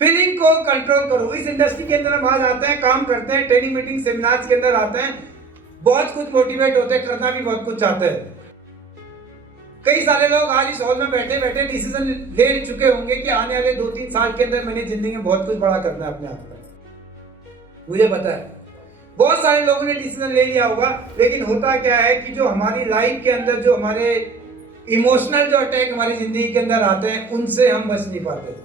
Feeling को control करो। इस इंडस्ट्री के अंदर हम आज आते हैं, काम करते हैं, ट्रेनिंग मीटिंग सेमिनार्स के अंदर आते हैं, बहुत कुछ मोटिवेट होते हैं, करना भी बहुत कुछ चाहते हैं। कई सारे लोग आज इस हॉल में बैठे बैठे डिसीजन ले चुके होंगे कि आने वाले 2-3 साल के अंदर मैंने जिंदगी में बहुत कुछ बड़ा करना है अपने आप में। मुझे पता है बहुत सारे लोगों ने डिसीजन ले लिया होगा, लेकिन होता क्या है कि जो हमारी लाइफ के अंदर जो हमारे इमोशनल जो अटैक हमारी जिंदगी के अंदर आते हैं, उनसे हम बच नहीं पाते।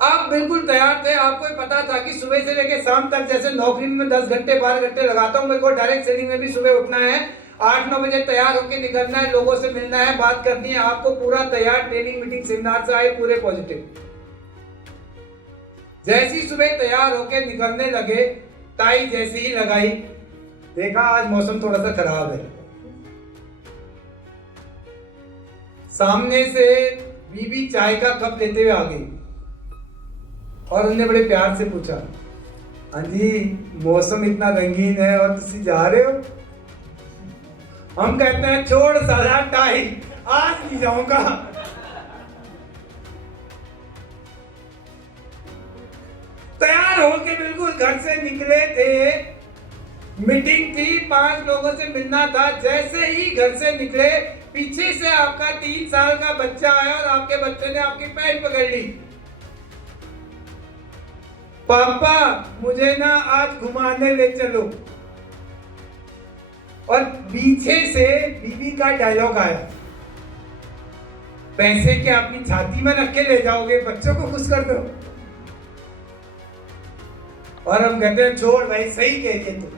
आप बिल्कुल तैयार थे, आपको पता था कि सुबह से लेकर शाम तक, जैसे नौकरी में 10 घंटे 12 घंटे लगाता हूं, मेरे को डायरेक्ट सेलिंग में भी सुबह उठना है, 8-9 बजे तैयार होकर निकलना है, लोगों से मिलना है, बात करनी है। आपको पूरा तैयार ट्रेनिंग मीटिंग सेमिनार से आए, पूरे पॉजिटिव। जैसी सुबह तैयार होकर निकलने लगे, टाई जैसी ही लगाई, देखा आज मौसम थोड़ा सा खराब है। सामने से बीबी चाय का कप लेते हुए आ गई और उन्होंने बड़े प्यार से पूछा, हाँ जी मौसम इतना रंगीन है और तुम जा रहे हो? हम कहते हैं छोड़ सारा टाई, आज नहीं जाऊंगा। तैयार होके बिल्कुल घर से निकले थे, मीटिंग थी, 5 लोगों से मिलना था। जैसे ही घर से निकले, पीछे से आपका 3 साल का बच्चा आया और आपके बच्चे ने आपकी पैंट पकड़ ली। पापा मुझे ना आज घुमाने ले चलो। और पीछे से बीबी का डायलॉग आया, पैसे क्या अपनी छाती में रख के ले जाओगे, बच्चों को खुश कर दो। और हम कहते हैं छोड़ भाई, सही कह रही है तू।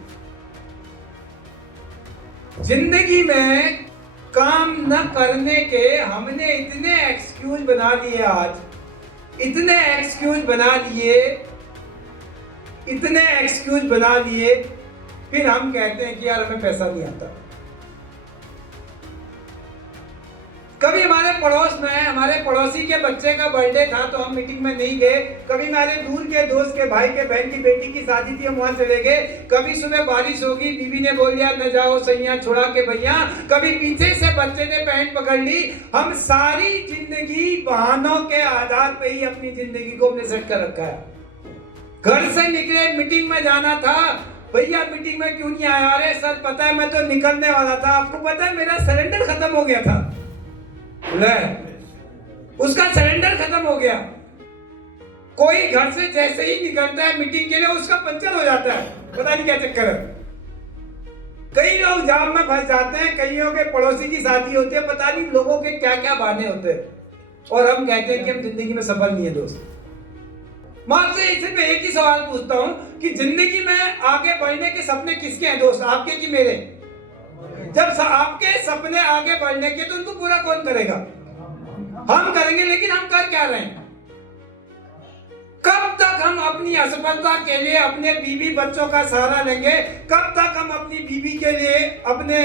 जिंदगी में काम न करने के हमने इतने एक्सक्यूज बना लिए, आज इतने एक्सक्यूज बना लिए, इतने एक्सक्यूज बना लिए, फिर हम कहते हैं कि यार हमें पैसा नहीं आता। कभी हमारे पड़ोस में हमारे पड़ोसी के बच्चे का बर्थडे था तो हम मीटिंग में नहीं गए। कभी हमारे दूर के दोस्त के भाई के बहन की बेटी की शादी थी, हम वहां चले गए। कभी सुबह बारिश होगी, बीवी ने बोल दिया न जाओ सैया छोड़ा के भैया। कभी पीछे से बच्चे ने पैंट पकड़ ली। हम सारी जिंदगी बहानों के आधार पे ही अपनी जिंदगी को हमने सेट कर रखा है। घर से निकले, मीटिंग में जाना था, भैया मीटिंग में क्यों नहीं आया? अरे सर पता है मैं तो निकलने वाला था, आपको पता है मेरा सिलेंडर खत्म हो गया था। उसका सिलेंडर खत्म हो गया। कोई घर से जैसे ही निकलता है मीटिंग के लिए, उसका पंचर हो जाता है, पता नहीं क्या चक्कर है। कई लोग जाम में फंस जाते हैं, कईयों के पड़ोसी की शादी होती है, पता नहीं लोगों के क्या क्या बहाने होते हैं, और हम कहते हैं कि हम जिंदगी में सफल नहीं है। दोस्त मैं आपसे सिर्फ एक ही सवाल पूछता हूं कि जिंदगी में आगे बढ़ने के सपने किसके हैं दोस्त, आपके कि मेरे? जब आपके सपने आगे बढ़ने के, तो उनको पूरा कौन करेगा? हम करेंगे, लेकिन हम कर क्या रहे हैं? कब तक हम अपनी असफलता के लिए अपने बीवी बच्चों का सहारा लेंगे? कब तक हम अपनी बीवी के लिए अपने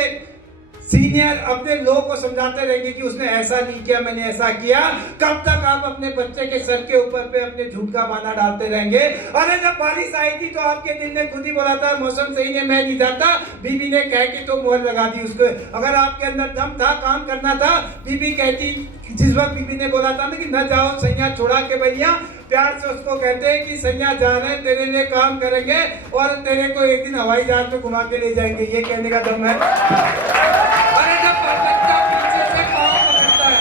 सीनियर अपने लोग को समझाते रहेंगे कि उसने ऐसा नहीं किया, मैंने ऐसा किया? कब तक आप अपने बच्चे के सर के ऊपर पे अपने झूठ का बहाना डालते रहेंगे? अरे जब बारिश आई थी तो आपके दिल ने खुद ही बोला था मौसम सही है, मैं नहीं जाता। बीवी ने कह के तो मोहर लगा दी उसको। अगर आपके अंदर दम था, काम करना था, बीवी कहती, जिस वक्त बीवी ने बोला था ना कि न जाओ सैया छोड़ा के भैया, प्यार से उसको कहते हैं कि सैया जा रहे हैं, तेरे लिए काम करेंगे और तेरे को एक दिन हवाई जहाज में घुमा के ले जाएंगे। ये कहने का दम है। अरे जब बच्चा पीछे से पाँव पकड़ता है,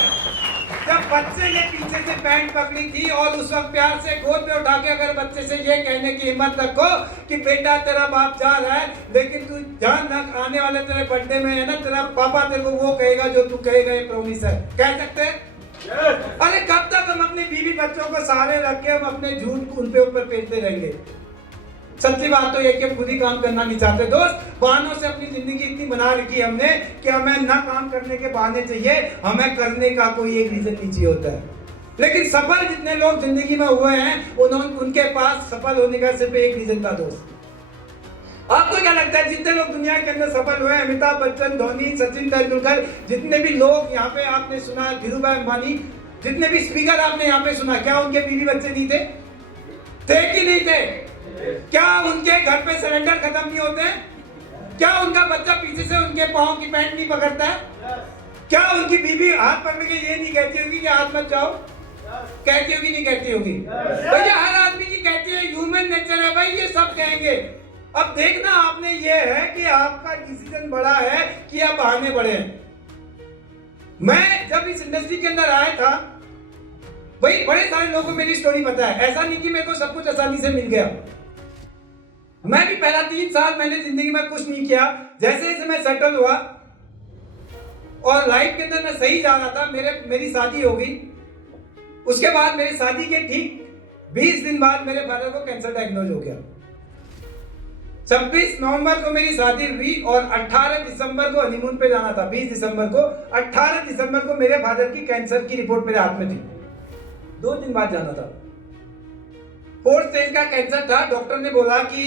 जब बच्चे ने पीछे से पैंट पकड़ी थी और उस वक्त प्यार से गोद में उठा के अगर बच्चे से ये कहने की हिम्मत रखो कि बेटा तेरा बाप जा रहा है, लेकिन तू ध्यान रख आने वाले तेरे बर्थडे में है ना, तेरा पापा तेरे को वो कहेगा जो तू कहेगा, ये प्रॉमिस है, कह सकते हैं? अरे कब तक हम अपनी बीवी बच्चों को सहारे रख के हम अपने झूठ उन पे ऊपर फेंकते रहेंगे? सच्ची बात तो ये कि हम खुद ही काम करना नहीं चाहते दोस्त। बहानों से अपनी जिंदगी इतनी बना रखी है हमने कि हमें ना काम करने के बहाने चाहिए, हमें करने का कोई एक रीजन नहीं चाहिए होता है। लेकिन सफल जितने लोग जिंदगी में हुए हैं, उनके पास सफल होने का सिर्फ एक रीजन था दोस्त, आपको क्या लगता है जितने लोग दुनिया के अंदर सफल हुए, अमिताभ बच्चन, धोनी, सचिन तेंदुलकर, जितने भी लोग यहाँ पे आपने सुना, धीरूभाई अंबानी, जितने भी स्पीकर आपने यहाँ पे सुना, क्या उनके बीवी बच्चे नहीं थे? थे कि नहीं थे? क्या उनके घर पे सिलेंडर खत्म नहीं होते? क्या उनका बच्चा पीछे से उनके पाँव की पैंट नहीं पकड़ता है? क्या उनकी बीवी हाथ पकड़ के ये नहीं कहती होगी कि हाथ मत जाओ? कहती होगी नहीं कहती होगी? भैया हर आदमी की कहती है, ह्यूमन नेचर है भाई, ये सब कहेंगे। अब देखना आपने ये है कि आपका डिसीजन बड़ा है कि आप बहाने बड़े हैं। मैं जब इस इंडस्ट्री के अंदर आया था, भाई बड़े सारे लोगों को मेरी स्टोरी पता है। ऐसा नहीं कि मेरे को सब कुछ आसानी से मिल गया। मैं भी पहला 3 साल मैंने जिंदगी में कुछ नहीं किया। जैसे जैसे मैं सेटल हुआ और लाइफ के अंदर मैं सही जा रहा था, मेरी शादी हो गई। उसके बाद मेरी शादी के ठीक 20 दिन बाद मेरे फादर को कैंसर डायग्नोज हो गया। 26 नवंबर को मेरी शादी हुई और 18 दिसंबर को हनीमून पे जाना था। 20 दिसंबर को, 18 दिसंबर को मेरे फादर की कैंसर की रिपोर्ट मेरे हाथ में थी। 2 दिन बाद जाना था। 4th स्टेज का कैंसर था। डॉक्टर ने बोला कि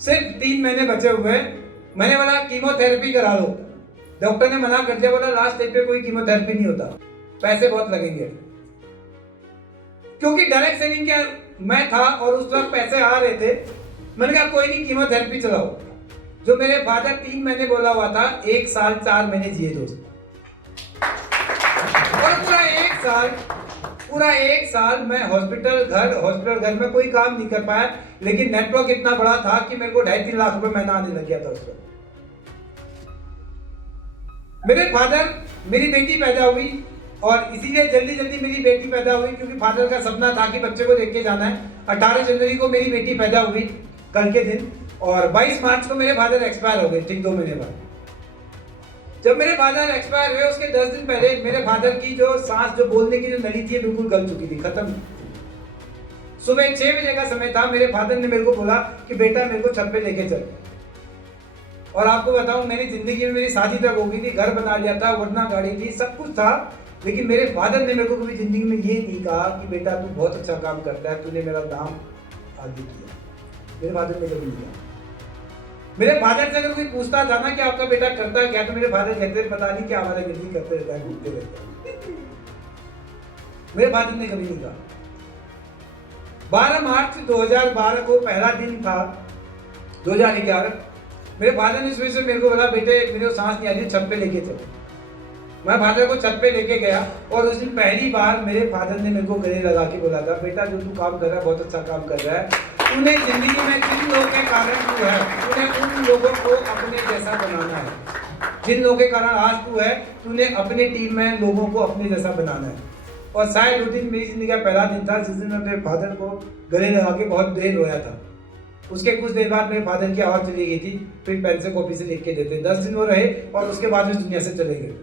सिर्फ 3 महीने बचे हुए हैं। मैंने बोला कीमोथेरेपी करा लो। डॉक्टर ने मना कर दिया, बोला लास्ट स्टेज पे कोई कीमोथेरेपी नहीं होता, पैसे बहुत लगेंगे। क्योंकि डायरेक्ट सेलिंग के मैं था और उस वक्त पैसे आ रहे थे, मैंने कहा कोई नहीं कीमोथेरेपी चलाओ। जो मेरे फादर 3 महीने बोला हुआ था, 1 साल 4 महीने जिए दोस्त। और पूरा एक साल मैं हॉस्पिटल घर में कोई काम नहीं कर पाया। लेकिन नेटवर्क इतना बड़ा था कि मेरे को 2.5-3 लाख रुपए महीना आने लग गया था उस वक्त। मेरे फादर, मेरी बेटी पैदा हुई और इसीलिए जल्दी मेरी बेटी पैदा हुई, क्योंकि फादर का सपना था कि बच्चे को देख के जाना है। 18 जनवरी को मेरी बेटी पैदा हुई, कल के दिन, और 22 मार्च को मेरे फादर एक्सपायर हो गए, ठीक 2 महीने बाद। जब मेरे फादर एक्सपायर हुए उसके 10 दिन पहले मेरे फादर की जो सांस, जो बोलने की जो नली थी, बिल्कुल गल चुकी थी, खत्म। सुबह 6 बजे का समय था। मेरे फादर ने मेरे को बोला कि बेटा मेरे को छत पे लेके चल। और आपको बताऊं, मेरी जिंदगी में मेरी शादी तक हो गई थी, घर बना लिया था, वरना गाड़ी थी, सब कुछ था। लेकिन मेरे फादर ने मेरे को कभी जिंदगी में ये नहीं कहा कि बेटा तू बहुत अच्छा काम करता है, तूने मेरा नाम आगे किया। मेरे फादर ने कभी नहीं किया। मेरे फादर से अगर कोई पूछता था ना कि आपका बेटा करता है क्या, तो मेरे फादर कहते हैं पता नहीं क्या हमारा गिनती करते रहता है, घूमते रहता है। मेरे फादर ने कभी नहीं कहा। 12 मार्च 2012 को पहला दिन था, 2011। मेरे फादर ने सुबह से मेरे को बोला बेटे मेरे को सांस नहीं आ रही, छत पे लेके चलो। मैं फादर को छत पे लेके गया और उस दिन पहली बार मेरे फादर ने मेरे को गले लगा के बोला था, बेटा जो तू काम कर रहा है बहुत अच्छा काम कर रहा है। तूने जिंदगी में जिन लोगों के कारण तू है, तूने उन लोगों को अपने जैसा बनाना है। जिन लोगों के कारण आज तू है, तूने अपने टीम में लोगों को अपने जैसा बनाना है। और शायद उस दिन मेरी जिंदगी का पहला दिन था जिस दिन मैं अपने फादर को गले लगा के बहुत देर रोया था। उसके कुछ देर बाद मेरे फादर की आवाज चली गई थी, फिर पेन से कॉपी से लिख के देते। 10 दिन वो रहे और उसके बाद इस दुनिया से चले गए।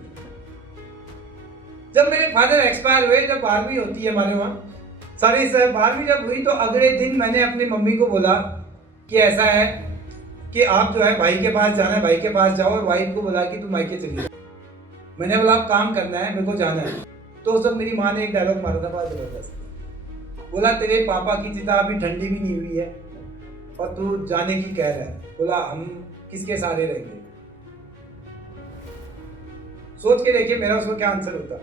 जब मेरे फादर एक्सपायर हुए, जब 12वीं होती है हमारे वहाँ, सारी 12वीं जब हुई तो अगले दिन मैंने अपनी मम्मी को बोला कि ऐसा है कि आप जो है भाई के पास जाना है, भाई के पास जाओ। और वाइफ को बोला कि तुम मायके चली जाओ। मैंने बोला आप काम करना है, मेरे को जाना है। तो उस वक्त मेरी माँ ने एक डायलॉग मारा था बहुत जबरदस्त। बोला तेरे पापा की चिता अभी ठंडी भी नहीं हुई है और तू जाने की कह रहा है। बोला हम किसके सहारे रहेंगे? सोच के देखिए मेरा उसको क्या आंसर होता।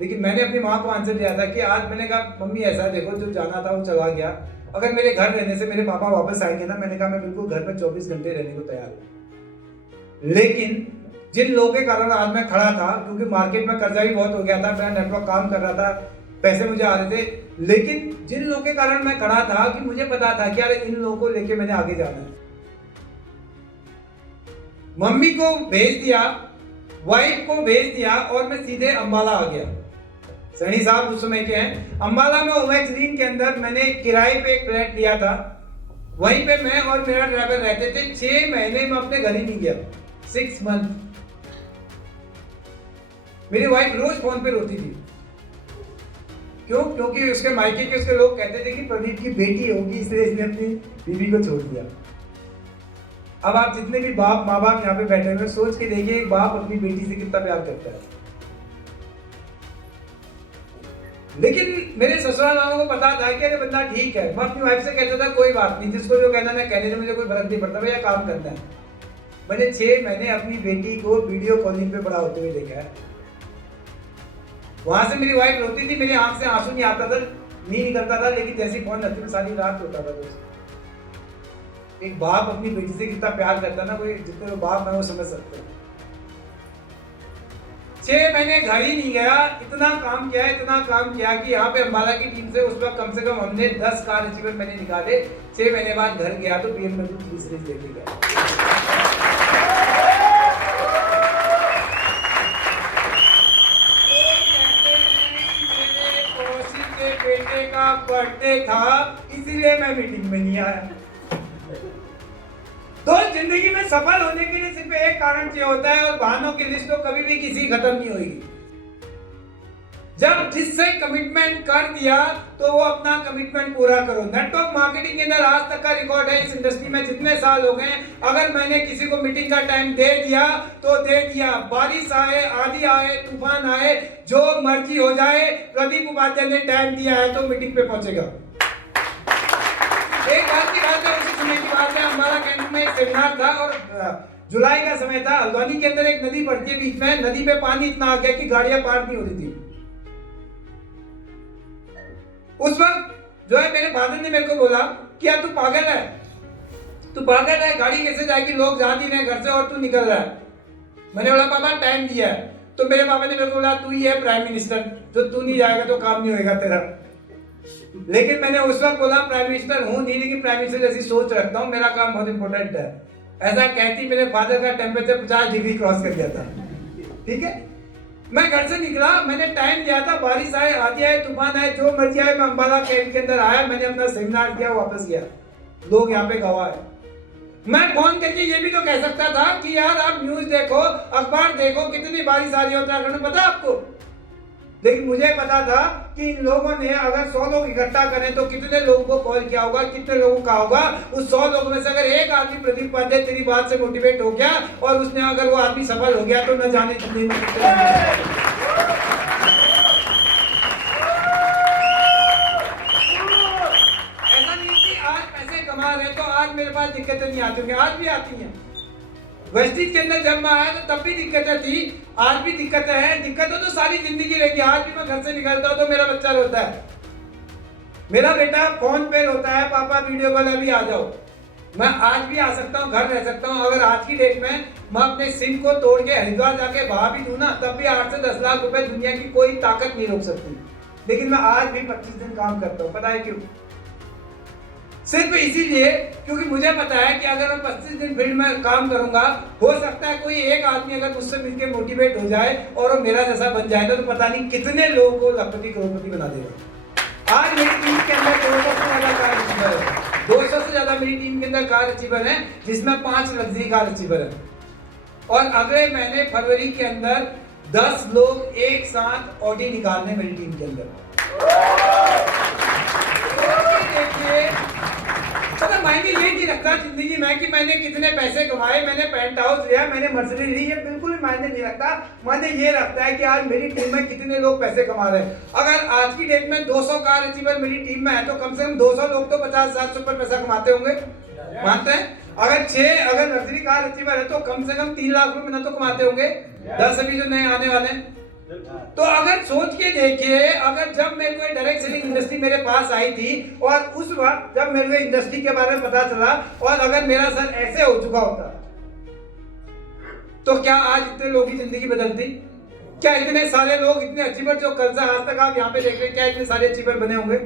लेकिन मैंने अपनी माँ को आंसर दिया था कि आज मैंने कहा मम्मी ऐसा देखो, जो जाना था वो चला गया। अगर मेरे घर रहने से मेरे पापा वापस आएंगे ना, मैंने कहा मैं बिल्कुल घर में 24 घंटे रहने को तैयार हूँ। लेकिन जिन लोगों के कारण आज मैं खड़ा था, क्योंकि मार्केट में कर्जा भी बहुत हो गया था, मेरा नेटवर्क काम कर रहा था, पैसे मुझे आ रहे थे, लेकिन जिन लोगों के कारण मैं खड़ा था कि मुझे पता था कि यार इन लोगों को लेके मैंने आगे जाना है। मम्मी को भेज दिया, वाइफ को भेज दिया और मैं सीधे अंबाला आ गया। सैनी साहब उस समय के हैं। अंबाला में ओएक्स ग्रीन के अंदर मैंने किराए पे एक फ्लैट लिया था। वहीं पे मैं और मेरा ड्राइवर रहते थे। 6 महीने में अपने घर ही नहीं गया, 6 मंथ। मेरी वाइफ रोज फोन पे रोती थी। क्यों? क्योंकि उसके मायके के उसके लोग कहते थे कि प्रदीप की बेटी होगी, इसलिए इसने अपनी बीवी को छोड़ दिया। अब आप जितने भी बाप माँ बाप यहाँ पे बैठे हुए, सोच के देखिए एक बाप अपनी बेटी से कितना प्यार करता है। लेकिन मेरे ससुराल वालों को पता था कि अरे बंदा ठीक है। मैं अपनी वाइफ से कहता था कोई बात नहीं, जिसको जो कहना है कहने से मुझे कोई फर्क नहीं पड़ता, भैया काम करना है। मैंने 6 महीने अपनी बेटी को वीडियो कॉलिंग पे बड़ा होते हुए देखा है। वहां से मेरी वाइफ रोती थी, मेरी आंख से आंसू नहीं आता था, नहीं निकलता था, लेकिन जैसी फोन रखती मैं सारी रात रोता था दोस्त। एक बाप अपनी बेटी से कितना प्यार करता है ना, कोई जितने लोग बाप है वो समझ सकते हैं। 6 महीने घर ही नहीं गया, इतना काम किया कि यहाँ पे अम्बाला की टीम से उस वक्त कम से कम हमने 10 कार अचीवमेंट मैंने निकाले। 6 महीने बाद घर गया तो BMW 3 सीरीज लेके गया। बेटे का बर्थडे था इसीलिए मैं मीटिंग में नहीं आया। तो जिंदगी में सफल होने के लिए सिर्फ एक कारण चाहिए होता है, और बहानों की लिस्ट तो कभी भी किसी खत्म नहीं होगी। जब जिससे कमिटमेंट कर दिया तो वो अपना कमिटमेंट पूरा करो। नेटवर्क मार्केटिंग के अंदर आज तक का रिकॉर्ड है इस इंडस्ट्री में जितने साल हो गए, अगर मैंने किसी को मीटिंग का टाइम दे दिया तो दे दिया। बारिश आए, आंधी आए, तूफान आए, जो मर्जी हो जाए, प्रदीप उपाध्याय ने टाइम दिया है तो मीटिंग पे पहुंचेगा। एक बात की बात है, उसी समय की बात है, हमारा कैंप में एक सेमिनार था और जुलाई का समय था। हल्द्वानी के अंदर एक नदी पड़ती है बीच में, नदी में पानी इतना आ गया कि गाड़ियां पार नहीं हो रही थी। उस वक्त जो है मेरे फादर ने मेरे को बोला क्या तू पागल है, तू पागल है, गाड़ी कैसे जाएगी, लोग जा नहीं रहे घर से और तू निकल रहा है। मैंने बोला पापा टाइम दिया है। तो मेरे पापा ने मेरे को बोला तू ही है प्राइम मिनिस्टर, जो तू नहीं जाएगा तो काम नहीं होएगा तेरा। लेकिन मैंने उस वक्त बोला प्राइम मिनिस्टर हूं नहीं, लेकिन प्राइम मिनिस्टर जैसी सोच रखता हूं, मेरा काम बहुत इंपॉर्टेंट है। ऐसा कहती मेरे फादर का टेम्परेचर 50 डिग्री क्रॉस कर गया था। ठीक है, मैं घर से निकला, मैंने टाइम दिया था, बारिश आए, आंधी आए, तूफान आए, जो मर्जी आए, मैं अम्बाला कैंप के अंदर आया, मैंने अपना सेमिनार किया, वापस गया। लोग यहाँ पे गवाह है। मैं फोन करके ये भी तो कह सकता था कि यार आप न्यूज देखो, अखबार देखो, कितनी बारिश आ रही है उत्तराखंड में, पता आपको। लेकिन मुझे पता था कि इन लोगों ने अगर 100 लोग इकट्ठा करें तो कितने लोगों को कॉल किया होगा, कितने लोगों का होगा। उस 100 लोगों में से अगर एक आदमी प्रदीप उपाध्याय तेरी बात से मोटिवेट हो गया और उसने अगर वो आदमी सफल हो गया तो न जाने जिंदगी में कितने। ऐसा नहीं कि आज पैसे कमा रहे तो आज मेरे पास दिक्कतें नहीं आती होंगी, आज भी आती हैं। वेस्टिज के अंदर जब मैं आया तो तब भी दिक्कतें थी, आज भी दिक्कतें हैं। दिक्कतें तो सारी जिंदगी रहेगी। आज भी मैं घर से निकलता हूं तो मेरा बच्चा रोता है, मेरा बेटा फोन पे रोता है, पापा वीडियो कॉल अभी आ जाओ। मैं आज भी आ सकता हूं, घर रह सकता हूं। अगर आज की डेट में मैं अपने सिम को तोड़ के हरिद्वार जाके वहां भी दूं ना, तब भी 8 से 10 लाख रुपए दुनिया की कोई ताकत नहीं रोक सकती। लेकिन मैं आज भी 25 दिन काम करता हूं। पता है क्यों? सिर्फ इसीलिए क्योंकि मुझे पता है कि अगर मैं 25 दिन फील्ड में काम करूंगा, हो सकता है कोई एक आदमी अगर मुझसे मिलकर मोटिवेट हो जाए और वो मेरा जैसा बन जाए तो पता नहीं कितने लोगों को लखपति करोड़पति बना देगा। आज मेरी टीम के अंदर 200 से ज्यादा कार अचीवर है, 200 से ज्यादा मेरी टीम के अंदर कार अचीवर है, जिसमें 5 लग्जरी कार अचीवर है। और अगले महीने फरवरी के अंदर 10 लोग एक साथ ऑडी निकालने मेरी टीम के अंदर। पता मायने ये नहीं रखता जिंदगी में कि मैंने कितने पैसे कमाए, मैंने पेंट हाउस लिया, मैंने मर्सिडीज ली, ये बिल्कुल भी मायने नहीं रखता। मायने ये रखता है कि आज मेरी टीम में कितने लोग पैसे कमा रहे हैं। अगर आज की डेट में 200 कार अचीवर मेरी टीम में है तो कम से कम 200 लोग तो 50,000 से ऊपर पैसा कमाते होंगे, मानते हैं? अगर लग्जरी कार अचीवर है तो कम से कम 3 लाख रुपए महीना तो कमाते होंगे 10 अभी जो नए आने वाले हैं। तो अगर सोच के देखिए, अगर जब मेरे को डायरेक्ट सेलिंग इंडस्ट्री मेरे पास आई थी और उस वक्त जब मेरे को इंडस्ट्री के बारे में पता चला और अगर मेरा सर ऐसे हो चुका होता तो क्या आज इतने लोगों की जिंदगी बदलती? क्या इतने सारे लोग, इतने अचीवर जो कल से आज तक आप यहाँ पे देख रहे हैं, क्या इतने सारे अचीवर बने होंगे?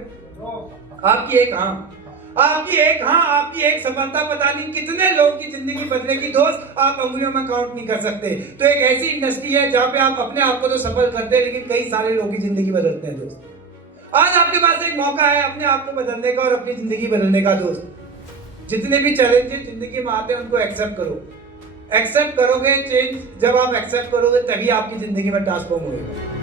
आपकी एक आपकी एक सफलता पता नहीं कितने लोगों की जिंदगी बदलेगी दोस्त, आप उंगलियों में काउंट नहीं कर सकते। तो एक ऐसी इंडस्ट्री है जहां पे आप अपने आप को तो सफल करते हैं लेकिन कई सारे लोगों की जिंदगी बदलते हैं दोस्त। आज आपके पास एक मौका है अपने आप को बदलने का और अपनी जिंदगी बदलने का दोस्त। जितने भी चैलेंजेस जिंदगी में आते हैं उनको एक्सेप्ट करो। एक्सेप्ट करोगे चेंज, जब आप एक्सेप्ट करोगे तभी आपकी जिंदगी में ट्रांसफॉर्म होगा।